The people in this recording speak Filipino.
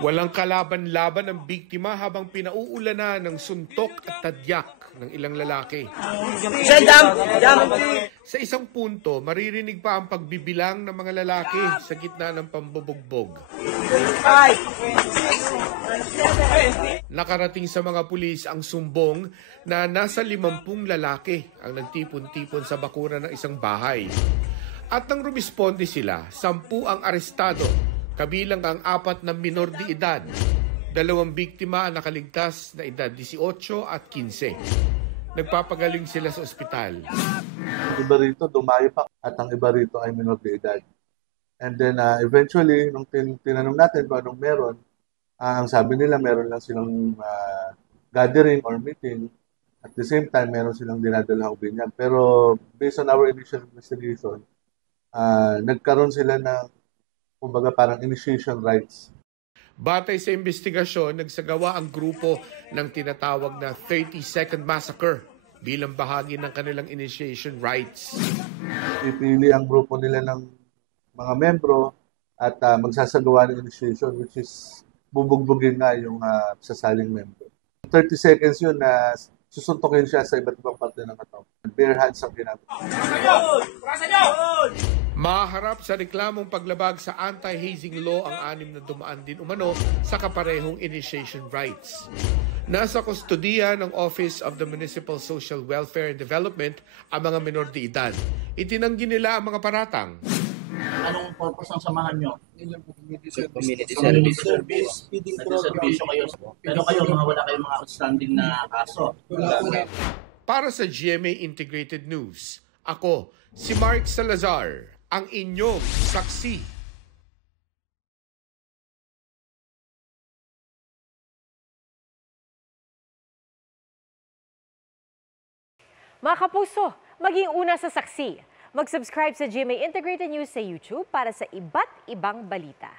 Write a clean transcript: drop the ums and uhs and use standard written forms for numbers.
Walang kalaban-laban ang biktima habang pinauulanan ng suntok at tadyak ng ilang lalaki. Sa isang punto, maririnig pa ang pagbibilang ng mga lalaki sa gitna ng pambubugbog. Nakarating sa mga pulis ang sumbong na nasa 50 lalaki ang nagtipon-tipon sa bakuran ng isang bahay. At nang rumisponde sila, 10 ang arestado, kabilang ang 4 na minor de edad. 2 biktima ang nakaligtas na edad 18 at 15. Nagpapagaling sila sa ospital. Ang iba rito dumayo pa at ang iba rito ay minor de edad. And then eventually, nung tinanong natin kung anong meron, ang sabi nila meron lang silang gathering or meeting. At the same time, meron silang dinadalang binyag. Pero based on our initial investigation, nagkaroon sila ng kumbaga parang initiation rights. Batay sa investigasyon, nagsagawa ang grupo ng tinatawag na 30-second massacre bilang bahagi ng kanilang initiation rights. Ipili ang grupo nila ng mga membro at magsasagawa ng initiation, which is bubugbugin nga yung sasaling member. 30 seconds yun na susuntokin siya sa iba't ibang parte ng katawan. Bare hands ang ginagawa. Maharap sa reklamong paglabag sa anti-hazing law ang 6 na dumaan din umano sa kaparehong initiation rights. Nasa kustodiya ng Office of the Municipal Social Welfare and Development ang mga minor de edad. Itinanggi nila ang mga paratang. Anong purpose ng samahan nyo? Community service. Nagsaservisyo kayo. Pero kayo, wala kayong mga outstanding na kaso. Para sa GMA Integrated News, ako, si Mark Salazar, ang inyong saksi. Mga kapuso, maging una sa saksi. Mag-subscribe sa GMA Integrated News sa YouTube para sa iba't ibang balita.